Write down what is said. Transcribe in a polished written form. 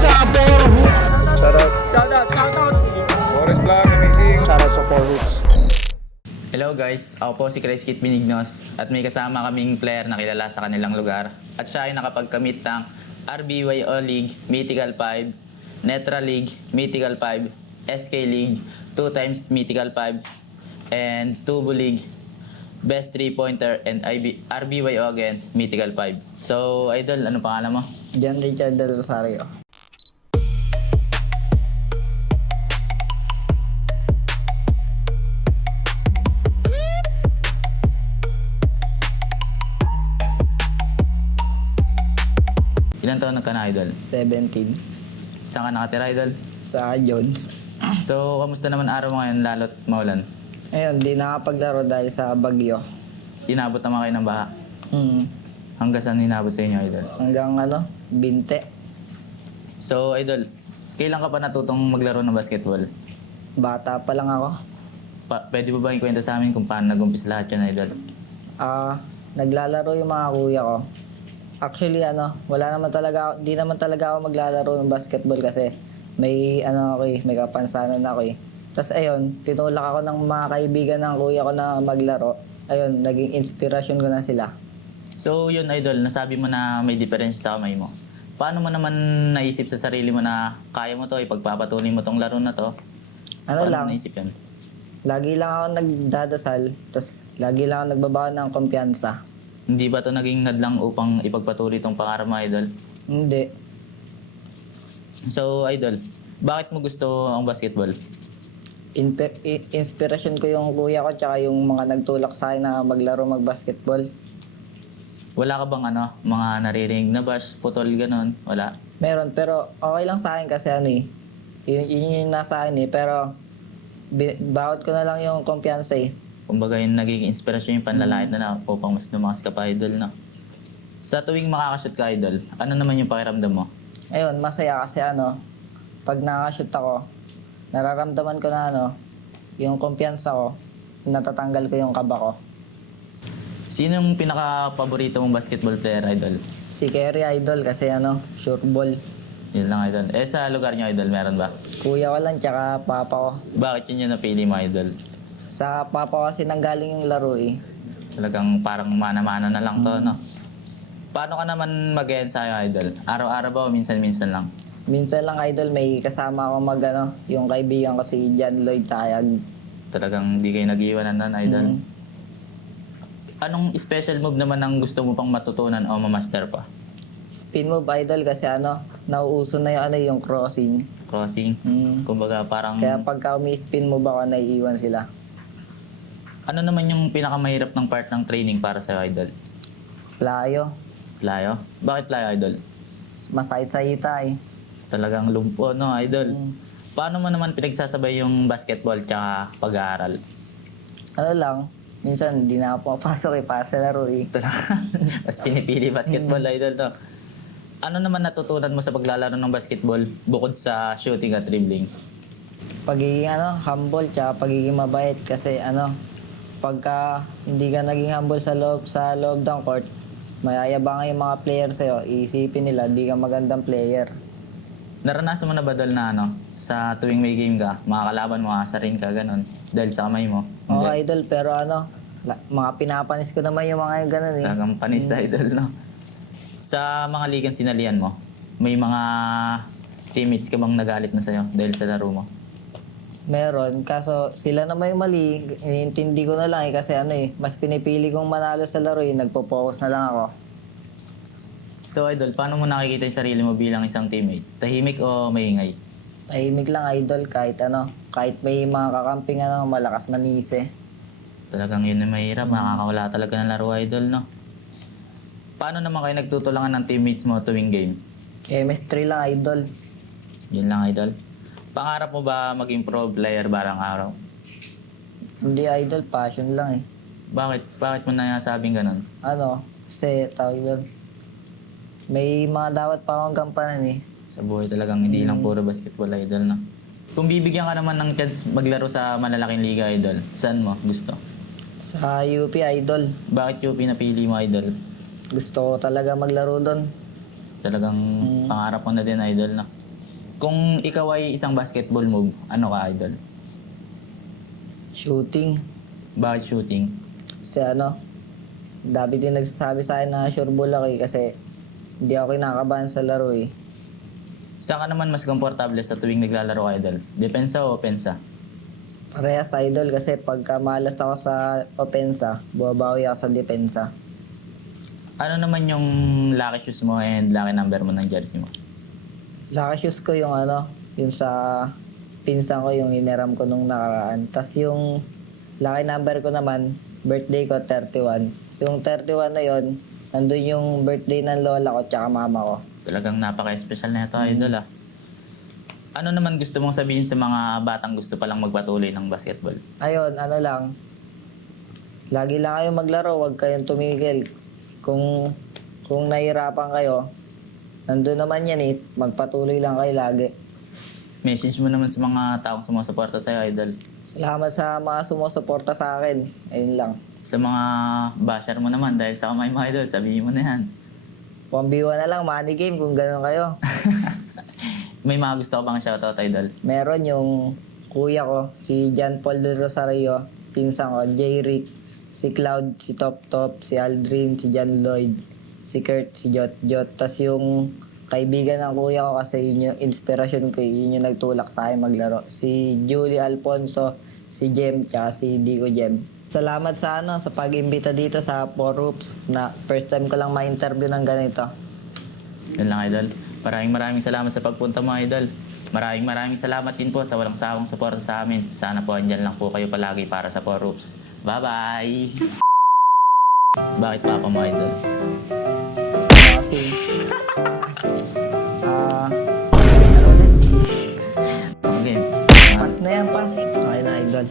Shoutout. Forest Vlog, amazing. Shoutout sa 4 Hoops. Hello guys, ako po si Chris Kit Benignos at may kasama kaming player na kilala sa kanilang lugar at siya ay nakapagkamit ng RBYO League, Mythical 5, Netra League, Mythical 5, SK League, 2 times Mythical 5, and Tubo League, Best 3-pointer, and RBYO again, Mythical 5. So, Idol, ano pangalan mo? John Richard Del Rosario. Ilan taon ka na, Idol? 17. Saan ka nakatira, Idol? Sa Jones. So, kamusta naman araw mo ngayon lalo't maulan? Ayun, di nakapaglaro dahil sa bagyo. Inabot naman kayo ng baha. Hmm. Hanggang saan inabot sa inyo, Idol? Hanggang binte. So, Idol, kailan ka pa natutong maglaro ng basketball? Bata pa lang ako. Pwede ba ikwento sa amin kung paano nag-umpis lahat yun, Idol? Naglalaro yung mga kuya ko. Actually, wala naman talaga, di naman talaga ako maglalaro ng basketball kasi may, may kapansanan ako eh. Tapos ayun, tinulak ako ng mga kaibigan ng kuya ko na maglaro. Ayun, naging inspirasyon ko na sila. So, yun, Idol, nasabi mo na may difference sa kamay mo. Paano mo naman naisip sa sarili mo na kaya mo to, ipagpapatuloy mo tong laro na to? Paano mo naisip yan? Lagi lang ako nagdadasal, tapos lagi lang ako nagbabawa ng kumpiyansa. Hindi ba to naging hadlang upang ipagpatuloy tong pangarap mo, Idol? Hindi. So, Idol, bakit mo gusto ang basketball? Inspirasyon ko yung kuya ko tsaka yung mga nagtulak sa akin na maglaro mag-basketball. Wala ka bang mga naririnig na bash, putol, ganon? Wala? Meron, pero okay lang sa akin kasi yun yung nasa akin pero bawat ko na lang yung kumpiyansa eh. Kumbaga yung naging inspirasyon yung panlalait na upang mas lumakas ka pa, Idol, no? Sa tuwing makakashoot ka, Idol, ano naman yung pakiramdam mo? Ayun, masaya kasi pag nakashoot ako, nararamdaman ko na yung kumpiyansa ko, natatanggal ko yung kaba ko. Sino yung pinaka-paborito mong basketball player, Idol? Si Kerry Idol kasi sure ball. Yun lang, Idol. Sa lugar niyo, Idol, meron ba? Kuya ko lang tsaka papa ko. Bakit yun yung napili mo, Idol? Sa papa ko kasi nanggaling yung laro eh. Talagang parang mana-mana na lang to, no? Paano ka naman mag-ensayo, Idol? Araw-araw ba o minsan-minsan lang? Minsan lang Idol, may kasama ako yung kaibigan ko si John Lloyd Tayag. Talagang hindi kayo nag-iwanan nun, Idol? Anong special move naman ang gusto mo pang matutunan o mamaster pa? Spin move Idol kasi nauuso na yung crossing. Crossing? Kumbaga parang... Kaya pagka umi-spin move ako, naiiwan sila. Ano naman yung pinakamahirap ng part ng training para sa Idol? Playo. Playo? Bakit playo, Idol? Masay-sayita eh. Talagang lumpo, no, Idol? Paano mo naman pinagsasabay yung basketball tsaka pag-aaral? Minsan hindi na ako papasok para sa laro eh. Mas pinipili basketball, Idol, no? Ano naman natutunan mo sa paglalaro ng basketball bukod sa shooting at dribbling? Pagiging humble tsaka pagiging mabait kasi pagka hindi ka naging humble sa loob ng court, mayayabangan yung mga player sa'yo, iisipin nila di ka magandang player. Naranasan mo na ba, Dol, na sa tuwing may game ka, mga kalaban mo, aasarin ka, ganun, dahil sa kamay mo? Oo, Idol, pero mga pinapanis ko naman yung mga ganun eh. Talagang panis na, Idol, no? Sa mga ligang sinalihan mo, may mga teammates ka bang nagalit na sa'yo dahil sa laro mo? Meron, kaso sila naman yung mali, iniintindi ko na lang kasi mas pinipili kong manalo sa laro nagpo-focus na lang ako. So, Idol, paano mo nakikita yung sarili mo bilang isang teammate? Tahimik o maingay? Tahimik lang Idol kahit may mga kakamping malakas manise. Talagang yun na mahirap, makakawala talaga ng laro, Idol, no? Paano naman kayo nagtutulangan ng teammates mo tuwing game? Chemistry lang Idol. Yun lang, Idol. Pangarap mo ba maging pro player barang araw? Hindi Idol, passion lang eh. Bakit mo nasabing ganun? Kasi tawag doon. May mga dapat pa akong gampanan eh. Sa buhay talagang hindi lang puro basketball, Idol, no? Kung bibigyan ka naman ng chance maglaro sa malalaking liga, Idol, saan mo gusto? Sa UP Idol. Bakit UP napili mo, Idol? Gusto ko talaga maglaro doon. Talagang pangarap mo na din, Idol, no? Kung ikaw ay isang basketball move, ano ka, idol? Shooting. Bakit shooting? Kasi dami din nagsasabi sa akin na sure ball ako kasi hindi ako kinakabahan sa laro eh. Saan ka naman mas komportable sa tuwing naglalaro ka, idol? Depensa o opensa? Parehas idol kasi pagka malas ako sa opensa, bumabawi ako sa depensa. Ano naman yung lucky shoes mo and lucky number mo ng jersey mo? Lucky shoes ko yung yung sa pinsan ko yung iniram ko nung nakaraan. Tas yung lucky number ko naman, birthday ko 31. Yung 31 na yon, nandun yung birthday ng lola ko tsaka mama ko. Talagang napaka-special na ito, idol ah. Ano naman gusto mong sabihin sa mga batang gusto palang magpatuloy ng basketball? Ayun, lang. Lagi lang kayo maglaro, huwag kayong tumigil. Kung nahihirapan kayo, nandun naman yan eh. Magpatuloy lang kayo lagi. Message mo naman sa mga taong sumusuporta sa'yo, idol. Salamat sa mga sumusuporta sa akin. Ayun lang. Sa mga basher mo naman dahil sa kamay mo, idol, sabihin mo na yan. 1v1 na lang, money game kung gano'n kayo. May mga gusto ko bang shoutout, idol? Meron yung kuya ko, si John Paul de Rosario, pinsan ko, J. Rick, si Cloud, si Top Top, si Aldrin, si John Lloyd, si Kurt, si Jot Jot. Tas yung kaibigan ng kuya ko kasi yun yung inspirasyon ko, yun yung nagtulak sa akin maglaro. Si Julie Alfonso, si Jem, tsaka si Dico Jem. Salamat sa sa pag-imbita dito sa Porups na first time ko lang ma-interview ng ganito. Yun lang, idol. Maraming salamat sa pagpunta mo, idol. Maraming salamat din po sa walang sawang suporta sa amin. Sana po andyan lang po kayo palagi para sa Porups. Bye-bye! Bakit papa mo, idol? Kasi, ano ulit? Okay. Pass na yan, pass. Okay na, idol.